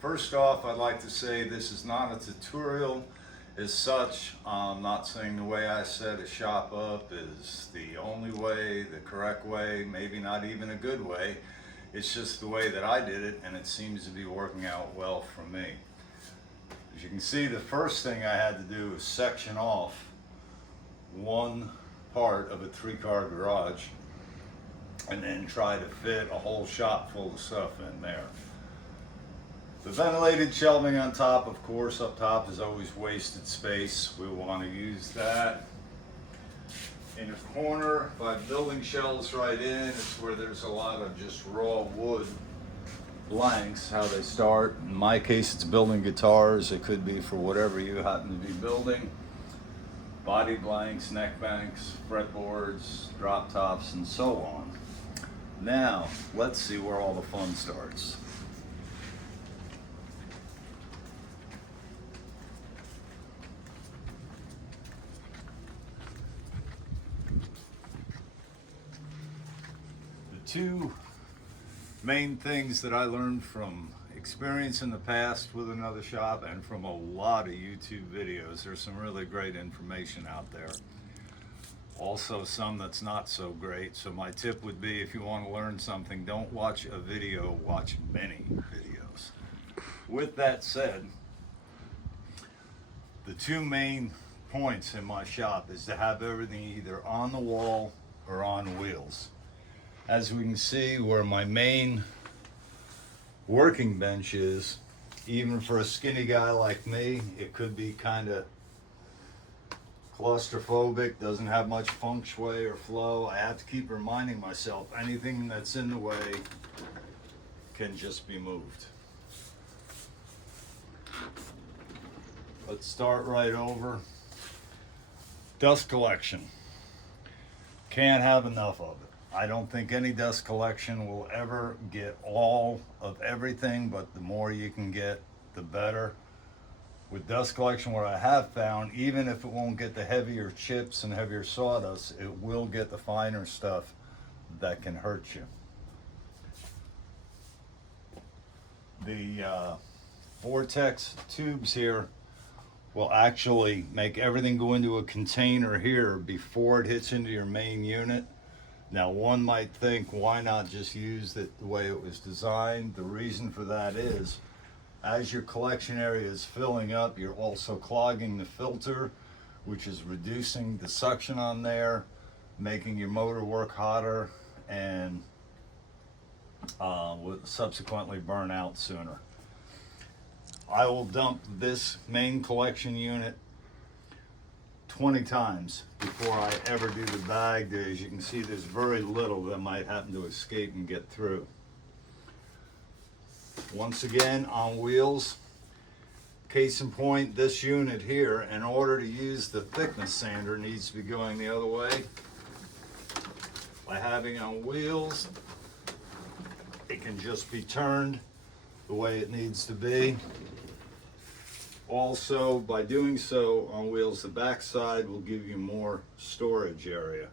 First off, I'd like to say this is not a tutorial as such. I'm not saying the way I set a shop up is the only way, the correct way, maybe not even a good way. It's just the way that I did it, and it seems to be working out well for me. As you can see, the first thing I had to do was section off one part of a 3-car garage and then try to fit a whole shop full of stuff in there. The ventilated shelving on top, of course, up top is always wasted space. We want to use that. In a corner, by building shelves right in, it's where there's a lot of just raw wood blanks, how they start. In my case, it's building guitars. It could be for whatever you happen to be building. Body blanks, neck banks, fretboards, drop tops, and so on. Now, let's see where all the fun starts. Two main things that I learned from experience in the past with another shop and from a lot of YouTube videos. There's some really great information out there. Also some that's not so great. So my tip would be, if you want to learn something, don't watch a video, watch many videos. With that said, the two main points in my shop is to have everything either on the wall or on wheels. As we can see, where my main working bench is, even for a skinny guy like me, it could be kind of claustrophobic, doesn't have much feng shui or flow. I have to keep reminding myself, anything that's in the way can just be moved. Let's start right over. Dust collection. Can't have enough of it. I don't think any dust collection will ever get all of everything, but the more you can get, the better. With dust collection, what I have found, even if it won't get the heavier chips and heavier sawdust, it will get the finer stuff that can hurt you. The vortex tubes here will actually make everything go into a container here before it hits into your main unit. Now, one might think, why not just use it the way it was designed? The reason for that is, as your collection area is filling up, you're also clogging the filter, which is reducing the suction on there, making your motor work hotter, and will subsequently burn out sooner. I will dump this main collection unit 20 times before I ever do the bag. As you can see, there's very little that might happen to escape and get through. Once again, on wheels. Case in point, this unit here, in order to use the thickness sander, needs to be going the other way. By having it on wheels, it can just be turned the way it needs to be. Also, by doing so on wheels, the back side will give you more storage area.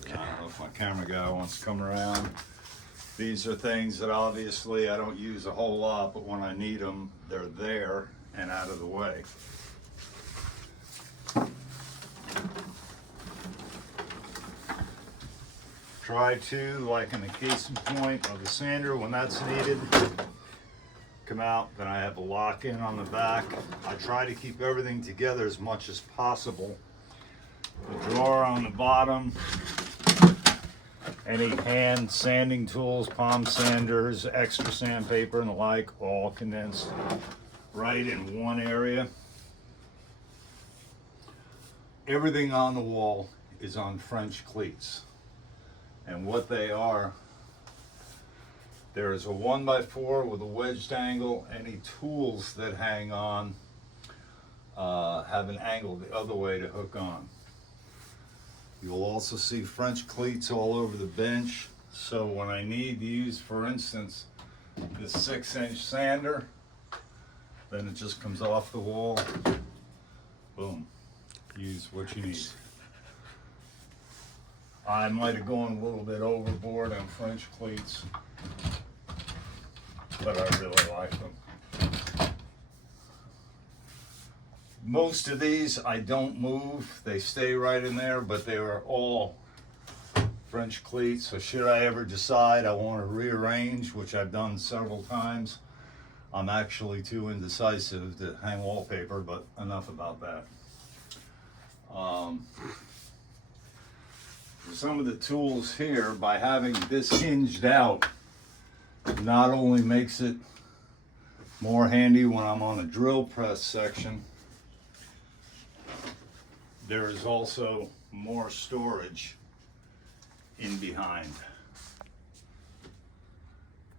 Okay. I don't know if my camera guy wants to come around. These are things that obviously I don't use a whole lot, but when I need them, they're there and out of the way. Try to, like in the case in point of the sander, when that's needed, come out, then I have a lock in on the back. I try to keep everything together as much as possible. The drawer on the bottom, any hand sanding tools, palm sanders, extra sandpaper and the like, all condensed right in one area. Everything on the wall is on French cleats, and what they are, there is a 1x4 with a wedged angle. Any tools that hang on have an angle the other way to hook on. You'll also see French cleats all over the bench. So when I need to use, for instance, this 6-inch sander, then it just comes off the wall. Boom. Use what you need. I might have gone a little bit overboard on French cleats. but I really like them. Most of these I don't move. They stay right in there, but they are all French cleats. So should I ever decide I want to rearrange, which I've done several times, I'm actually too indecisive to hang wallpaper, but enough about that. Some of the tools here, by having this hinged out, not only makes it more handy when I'm on a drill press section, there is also more storage in behind.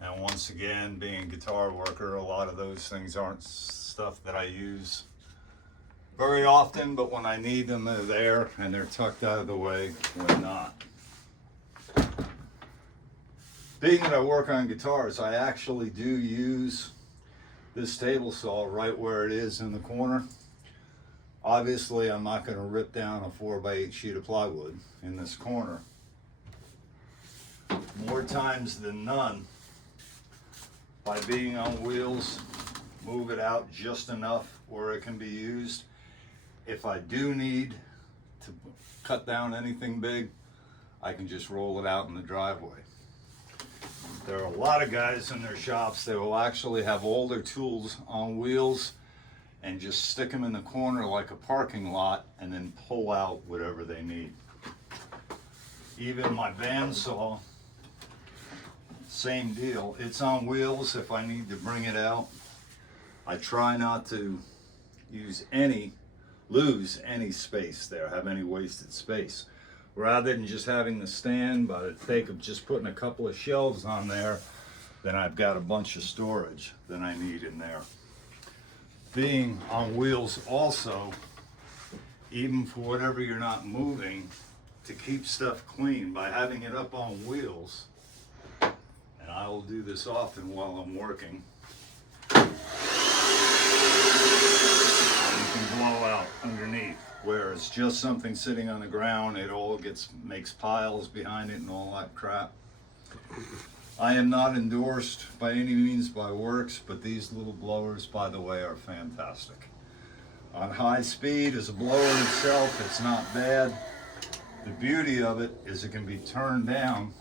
And once again, being a guitar worker, a lot of those things aren't stuff that I use very often, but when I need them, they're there and they're tucked out of the way when not. Being that I work on guitars, I actually do use this table saw right where it is in the corner. Obviously, I'm not going to rip down a 4x8 sheet of plywood in this corner. More times than none, by being on wheels, move it out just enough where it can be used. If I do need to cut down anything big, I can just roll it out in the driveway. There are a lot of guys in their shops that will actually have all their tools on wheels and just stick them in the corner like a parking lot and then pull out whatever they need. Even my bandsaw, same deal. It's on wheels if I need to bring it out. I try not to lose any space there, have any wasted space. Rather than just having the stand, by the sake of just putting a couple of shelves on there, then I've got a bunch of storage that I need in there. Being on wheels also, even for whatever you're not moving, to keep stuff clean by having it up on wheels, and I will do this often while I'm working, you can blow out underneath. Whereas just something sitting on the ground, it all makes piles behind it and all that crap. I am not endorsed by any means by Works, but these little blowers, by the way, are fantastic. On high speed, as a blower itself, it's not bad. The beauty of it is it can be turned down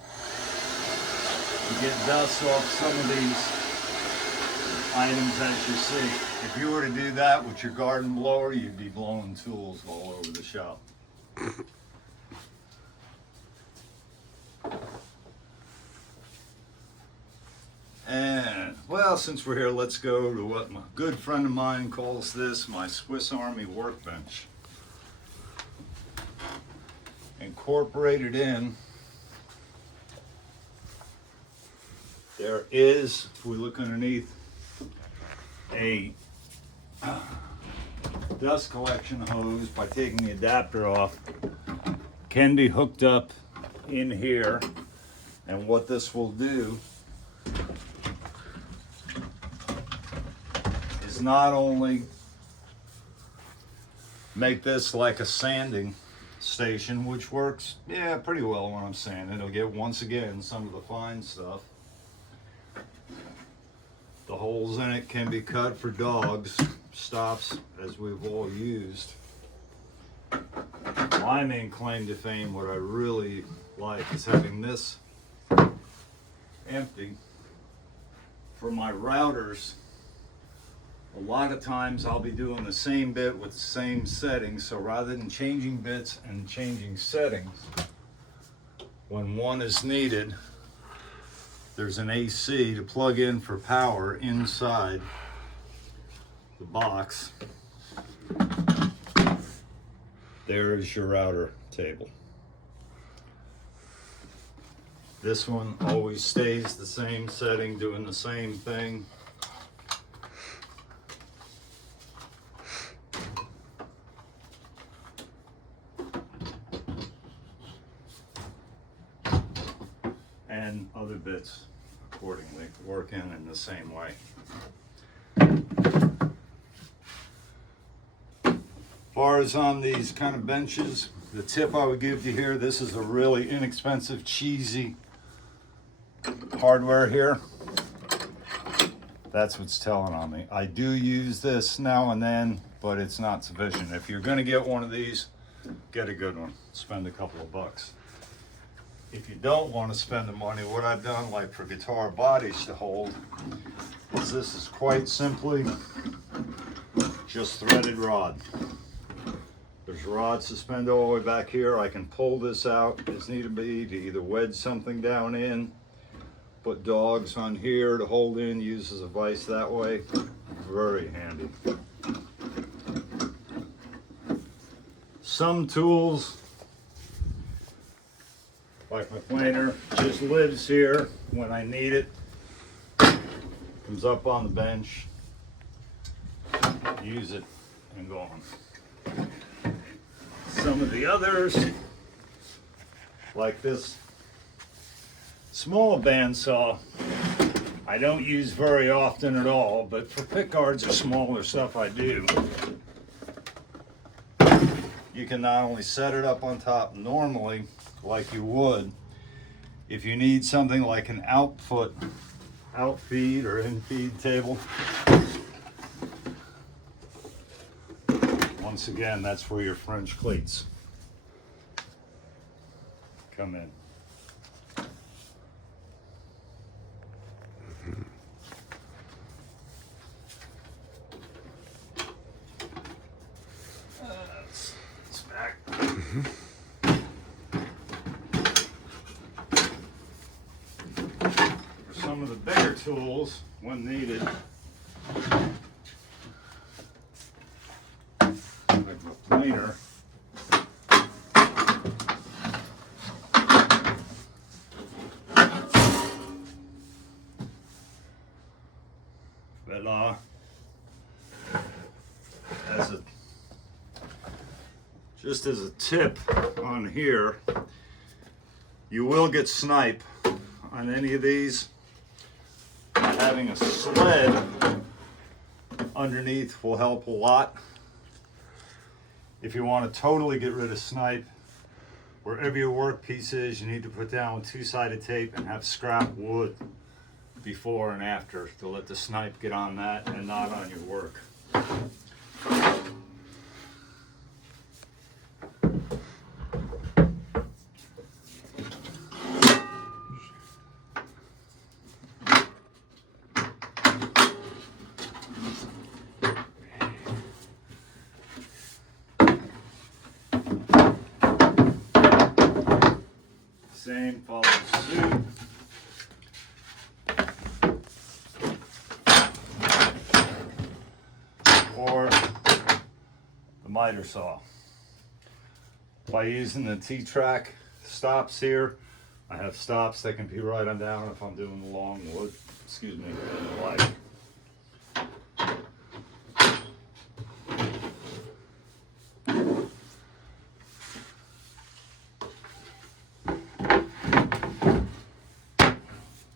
to get dust off some of these items as you see. If you were to do that with your garden blower, you'd be blowing tools all over the shop. And, well, since we're here, let's go to what my good friend of mine calls this my Swiss Army workbench. Incorporated in, there is, if we look underneath, a dust collection hose. By taking the adapter off, can be hooked up in here, and what this will do is not only make this like a sanding station, which works pretty well when I'm sanding. It'll get, once again, some of the fine stuff. The holes in it can be cut for dogs, stops, as we've all used. My main claim to fame, what I really like, is having this empty. For my routers, a lot of times I'll be doing the same bit with the same settings, so rather than changing bits and changing settings, when one is needed, there's an AC to plug in for power inside the box. There is your router table. This one always stays the same setting, doing the same thing. And other bits accordingly work in the same way. As far as on these kind of benches, the tip I would give you here, this is a really inexpensive, cheesy hardware here. That's what's telling on me. I do use this now and then, but it's not sufficient. If you're gonna get one of these, get a good one. Spend a couple of bucks. If you don't want to spend the money, what I've done, like for guitar bodies to hold, is this is quite simply just threaded rod. There's a rod suspended all the way back here. I can pull this out as need be to either wedge something down in, put dogs on here to hold in, use as a vise that way. Very handy. Some tools, like my planer, just lives here when I need it. Comes up on the bench, use it, and go on. Some of the others, like this small bandsaw, I don't use very often at all, but for pickguards or smaller stuff I do. You can not only set it up on top normally, like you would, if you need something like an outfeed or infeed table. Once again, that's where your French cleats come in. It's back. For some of the bigger tools, when needed, like my planer, just as a tip on here, you will get snipe on any of these. Having a sled underneath will help a lot. If you want to totally get rid of snipe, wherever your workpiece is, you need to put down two-sided tape and have scrap wood before and after to let the snipe get on that and not on your work. Same follows suit. Or the miter saw. By using the T-track stops here, I have stops that can be right on down if I'm doing the long wood, excuse me, and the like.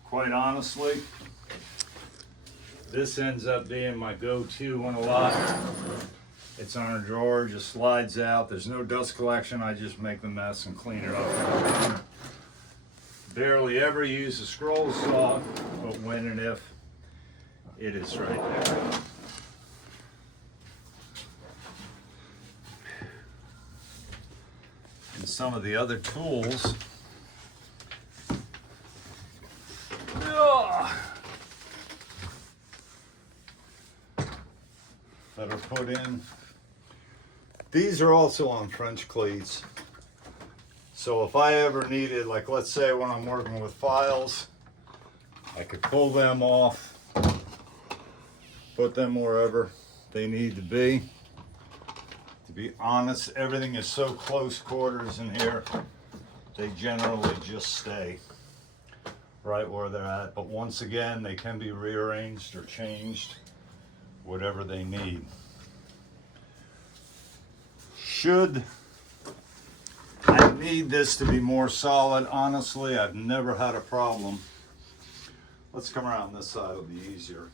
Quite honestly, this ends up being my go-to one a lot. It's on a drawer, just slides out. There's no dust collection. I just make the mess and clean it up. Barely ever use a scroll saw, but when and if, it is right there. And some of the other tools, that are put in. These are also on French cleats. So if I ever needed, like let's say when I'm working with files, I could pull them off, put them wherever they need to be. To be honest, everything is so close quarters in here, they generally just stay right where they're at. But once again, they can be rearranged or changed, whatever they need. Should I need this to be more solid, honestly, I've never had a problem. Let's come around this side, it'll be easier.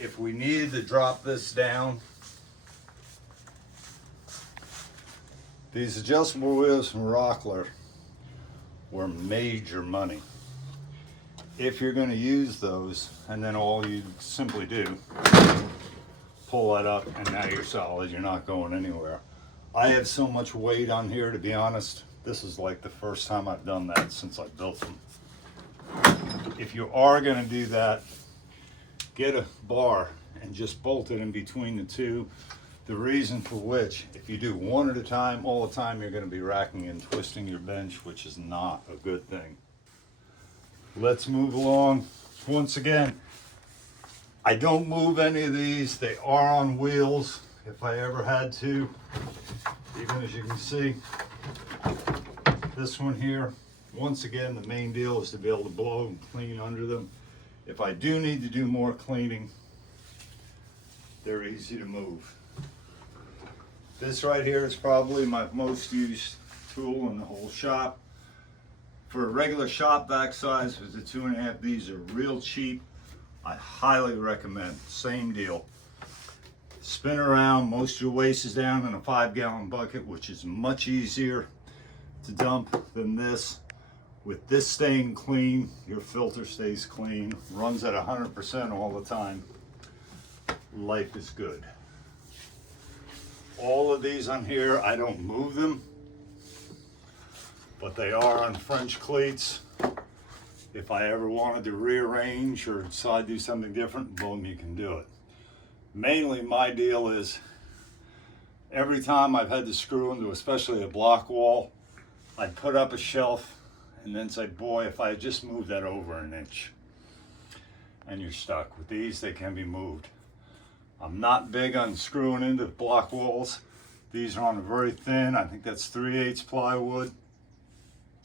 If we needed to drop this down, these adjustable wheels from Rockler were major money. if you're going to use those, and then all you simply do, pull that up, and now you're solid. You're not going anywhere. I have so much weight on here, to be honest. This is like the first time I've done that since I built them. If you are going to do that, get a bar and just bolt it in between the two. The reason for which, if you do one at a time, all the time, you're going to be racking and twisting your bench, which is not a good thing. Let's move along. Once again, I don't move any of these. They are on wheels if I ever had to. Even as you can see, this one here, once again, the main deal is to be able to blow and clean under them. If I do need to do more cleaning, they're easy to move. This right here is probably my most used tool in the whole shop. For a regular shop vac size with the 2.5, these are real cheap. I highly recommend. Same deal. Spin around, most of your waste is down in a 5-gallon bucket, which is much easier to dump than this. With this staying clean, your filter stays clean, runs at 100% all the time. Life is good. All of these on here, I don't move them, but they are on French cleats. If I ever wanted to rearrange or decide to do something different, boom, you can do it. Mainly my deal is every time I've had to screw into especially a block wall, I'd put up a shelf and then say, boy, if I had just moved that over an inch. And you're stuck. With these, they can be moved. I'm not big on screwing into block walls. These are on a very thin, I think that's 3/8 plywood.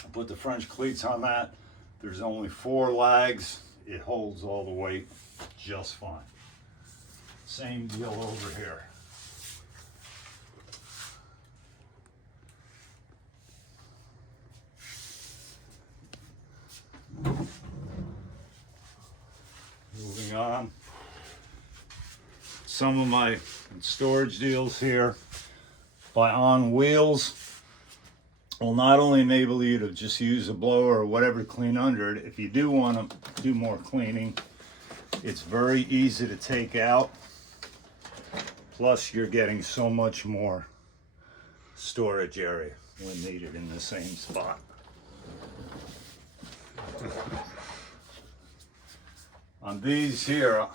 I put the French cleats on that. There's only 4 lags. It holds all the weight just fine. Same deal over here. Moving on. Some of my storage deals here by On Wheels will not only enable you to just use a blower or whatever to clean under it. If you do want to do more cleaning, it's very easy to take out. Plus, you're getting so much more storage area when needed in the same spot. On these here,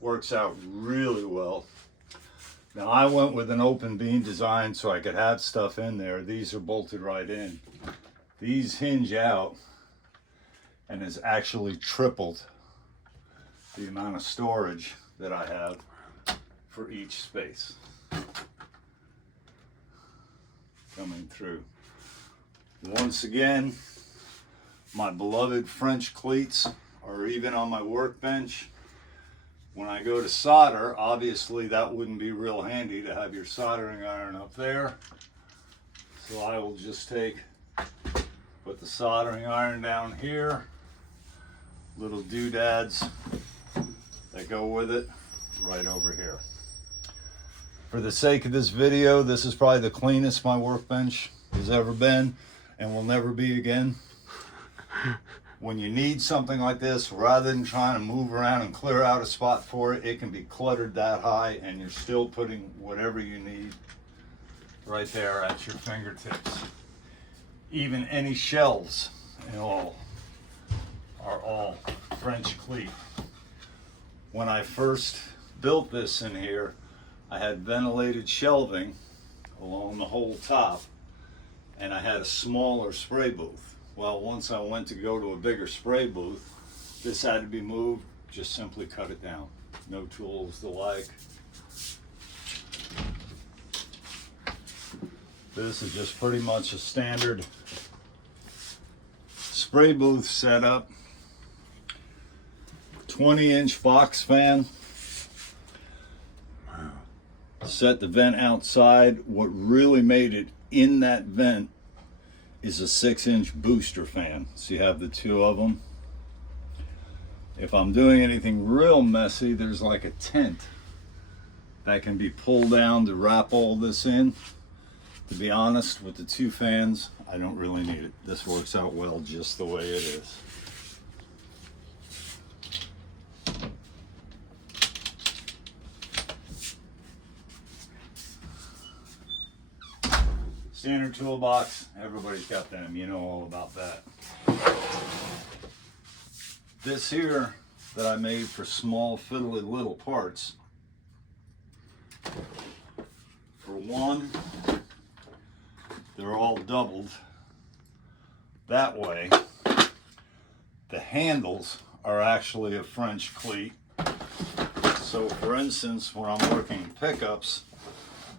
works out really well. Now I went with an open beam design so I could have stuff in there. These are bolted right in. These hinge out and has actually tripled the amount of storage that I have for each space coming through. Once again, my beloved French cleats are even on my workbench. When I go to solder, obviously that wouldn't be real handy to have your soldering iron up there. So I will just put the soldering iron down here, little doodads that go with it right over here. For the sake of this video, this is probably the cleanest my workbench has ever been and will never be again. When you need something like this, rather than trying to move around and clear out a spot for it, it can be cluttered that high and you're still putting whatever you need right there at your fingertips. Even any shelves and all are all French cleat. When I first built this in here, I had ventilated shelving along the whole top and I had a smaller spray booth. Well, once I went to go to a bigger spray booth, this had to be moved, just simply cut it down. No tools the like. This is just pretty much a standard spray booth setup. 20-inch box fan. Set the vent outside. What really made it in that vent is a 6-inch booster fan. So you have the 2 of them. If I'm doing anything real messy, there's like a tent that can be pulled down to wrap all this in. To be honest, with the 2 fans, I don't really need it. This works out well just the way it is. Standard toolbox, everybody's got them, you know all about that. This here that I made for small fiddly little parts, for one, they're all doubled. That way, the handles are actually a French cleat. So for instance, when I'm working pickups,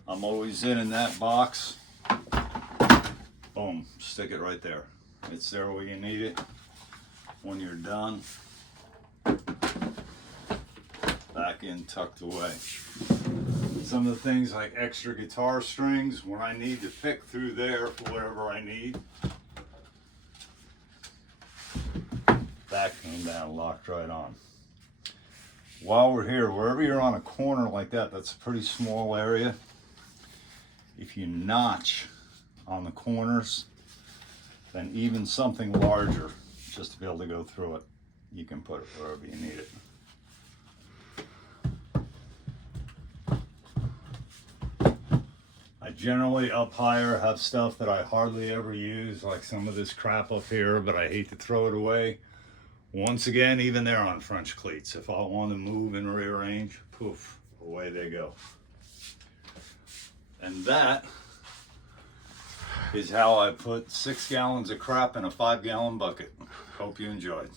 I'm always in that box. Boom, stick it right there. It's there where you need it. When you're done, back in, tucked away. Some of the things like extra guitar strings, when I need to pick through there for whatever I need, that came down, locked right on. While we're here, wherever you're on a corner like that, that's a pretty small area. If you notch on the corners, then even something larger, just to be able to go through it, you can put it wherever you need it. I generally up higher have stuff that I hardly ever use, like some of this crap up here, but I hate to throw it away. Once again, even they're on French cleats. If I want to move and rearrange, poof, away they go. And that is how I put 6 gallons of crap in a 5-gallon bucket. Hope you enjoyed.